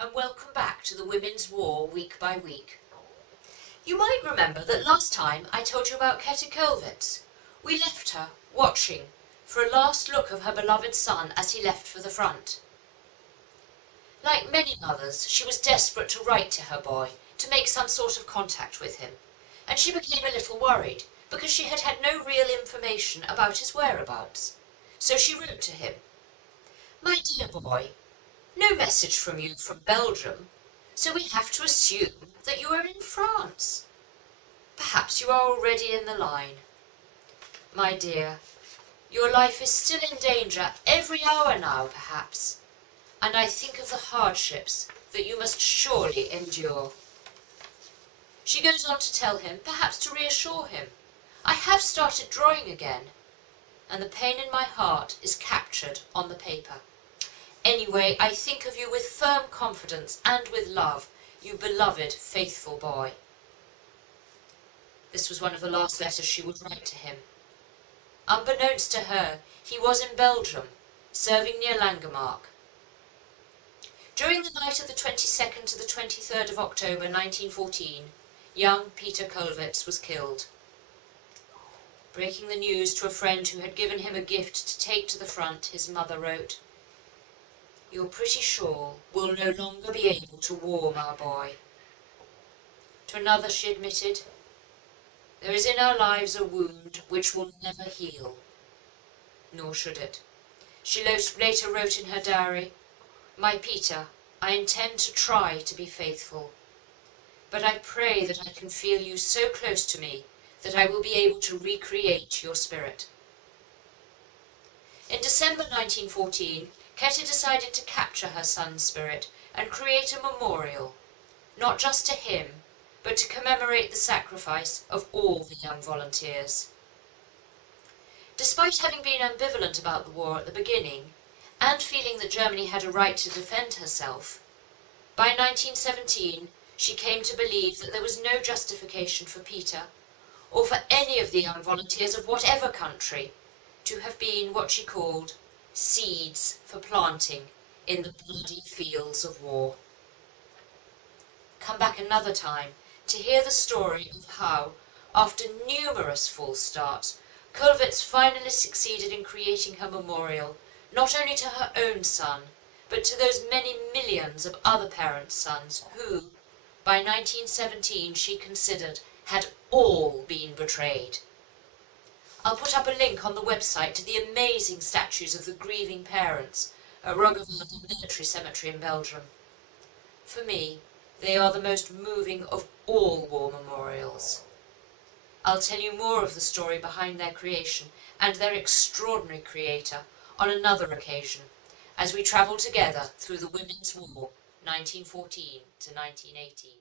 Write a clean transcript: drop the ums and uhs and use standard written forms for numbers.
and welcome back to the Women's War week by week. You might remember that last time I told you about Kathe Kollwitz. We left her watching for a last look of her beloved son as he left for the front. Like many mothers, she was desperate to write to her boy, to make some sort of contact with him, and she became a little worried because she had had no real information about his whereabouts. So she wrote to him, "My dear boy, no message from you from Belgium, so we have to assume that you are in France. Perhaps you are already in the line. My dear, your life is still in danger every hour now, perhaps, and I think of the hardships that you must surely endure." She goes on to tell him, perhaps to reassure him, "I have started drawing again, and the pain in my heart is captured on the paper. Anyway, I think of you with firm confidence and with love, you beloved, faithful boy." This was one of the last letters she would write to him. Unbeknownst to her, he was in Belgium, serving near Langemarck. During the night of the 22nd to the 23rd of October 1914, young Peter Kollwitz was killed. Breaking the news to a friend who had given him a gift to take to the front, his mother wrote, "Your pretty shawl will no longer be able to warm our boy." To another she admitted, "There is in our lives a wound which will never heal." Nor should it. She later wrote in her diary, "My Peter, I intend to try to be faithful, but I pray that I can feel you so close to me that I will be able to recreate your spirit." In December 1914, Kathe decided to capture her son's spirit and create a memorial, not just to him, but to commemorate the sacrifice of all the young volunteers. Despite having been ambivalent about the war at the beginning, and feeling that Germany had a right to defend herself, by 1917 she came to believe that there was no justification for Peter, or for any of the young volunteers of whatever country, to have been what she called seeds for planting in the bloody fields of war. Come back another time to hear the story of how, after numerous false starts, Kollwitz finally succeeded in creating her memorial, not only to her own son, but to those many millions of other parents' sons who, by 1917, she considered had all been betrayed. I'll put up a link on the website to the amazing statues of the grieving parents at Roggeveld Military Cemetery in Belgium. For me, they are the most moving of all war memorials. I'll tell you more of the story behind their creation and their extraordinary creator on another occasion, as we travel together through the Women's War, 1914 to 1918.